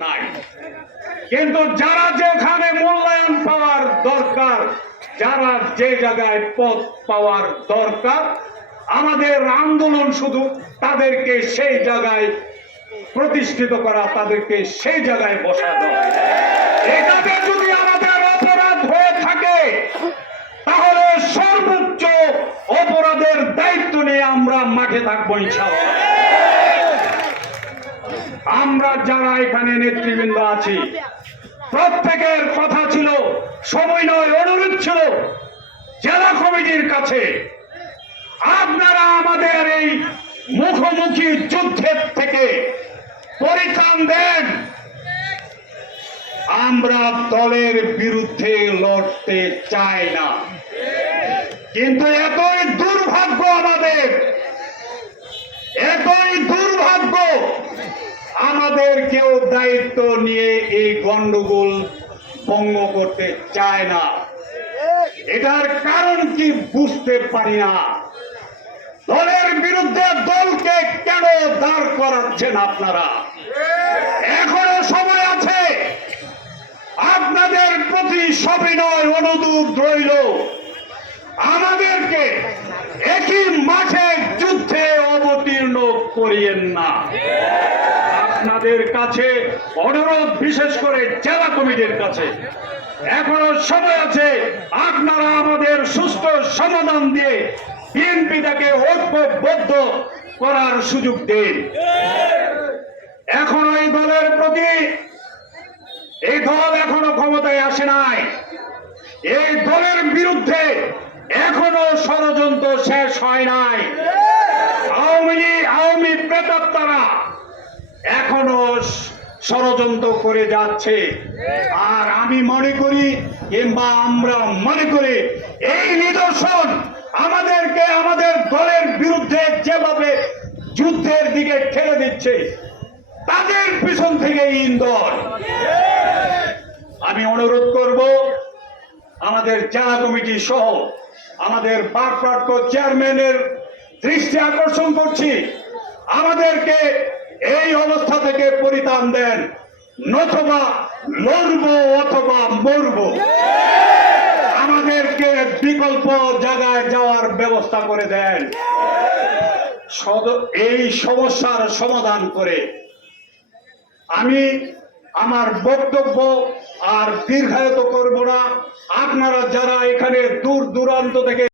নাই। কিন্তু যারা যেখানে মূল্যায়ন পাওয়ার দরকার, যারা যে জায়গায় পদ পাওয়ার দরকার, আমাদের আন্দোলন শুধু তাদেরকে সেই জায়গায় প্রতিষ্ঠিত করা, তাদেরকে সেই জায়গায় বসানো। এটাতে যদি আমাদের অপরাধ হয়ে থাকে, তাহলে সর্বোচ্চ অপরাধের দায়িত্ব নিয়ে আমরা মাঠে থাকব ইনশাআল্লাহ। আমরা যারা এখানে নেতৃবৃন্দ আছি, প্রত্যেকের কথা ছিল, সময় নয়, অনুরোধ ছিল, জেলা কমিটির কাছে, আপনারা আমাদের এই মুখোমুখি যুদ্ধের থেকে পরিত্রাণ দেন। আমরা দলের বিরুদ্ধে লড়তে চাই না। কিন্তু এতই দুর্ভাগ্য আমাদের এতই দুর্ভাগ্য আমাদের কেউ দায়িত্ব নিয়ে এই গন্ডগোল ভঙ্গ করতে চায় না। এটার কারণ কি বুঝতে পারি না। দলের বিরুদ্ধে দলকে কেন দাঁড় করাচ্ছেন আপনারা? এখনও সময় আছে। আপনাদের প্রতি সবিনয় অনুদূত রইল। আমাদেরকে একই মাঠে যুদ্ধে অবতীর্ণ করিয়েন না। আপনাদের কাছে অনুরোধ বিশেষ করে জেলা কমিটির কাছে। এখনও সময় আছে, আপনারা আমাদের সুস্থ সমাধান দিয়ে বিএনপিটাকে ঐক্যবদ্ধ করার সুযোগ দিন। এখনও এই দলের প্রতি, এই দল এখনও ক্ষমতায় আসে নাই। এই দলের বিরুদ্ধে এখনও ষড়যন্ত্র শেষ হয় নাই। আওয়ামী প্রেতাত্মারা এখনও ষড়যন্ত্র করে যাচ্ছে। আর আমি মনে করি, কিংবা আমরা মনে করি, এই নিদর্শন আমাদেরকে আমাদের দলের বিরুদ্ধে যেভাবে যুদ্ধের দিকে ঠেলে দিচ্ছে, তাদের পিছন থেকে ইন্ধন আমি অনুরোধ করব, আমাদের জেলা কমিটি সহ আমাদের ভারপ্রাপ্ত চেয়ারম্যানের দৃষ্টি আকর্ষণ করছি। আমাদেরকে এই অবস্থা থেকে পরিত্রাণ দেন নথবা লড়বো অথবা মরবো। আমাদেরকে বিকল্প জায়গায় যাওয়ার ব্যবস্থা করে দেন। এই সমস্যার সমাধান করে আমি আমার বক্তব্য আর দীর্ঘায়িত করব না। আপনারা যারা এখানে দূর দূরান্ত থেকে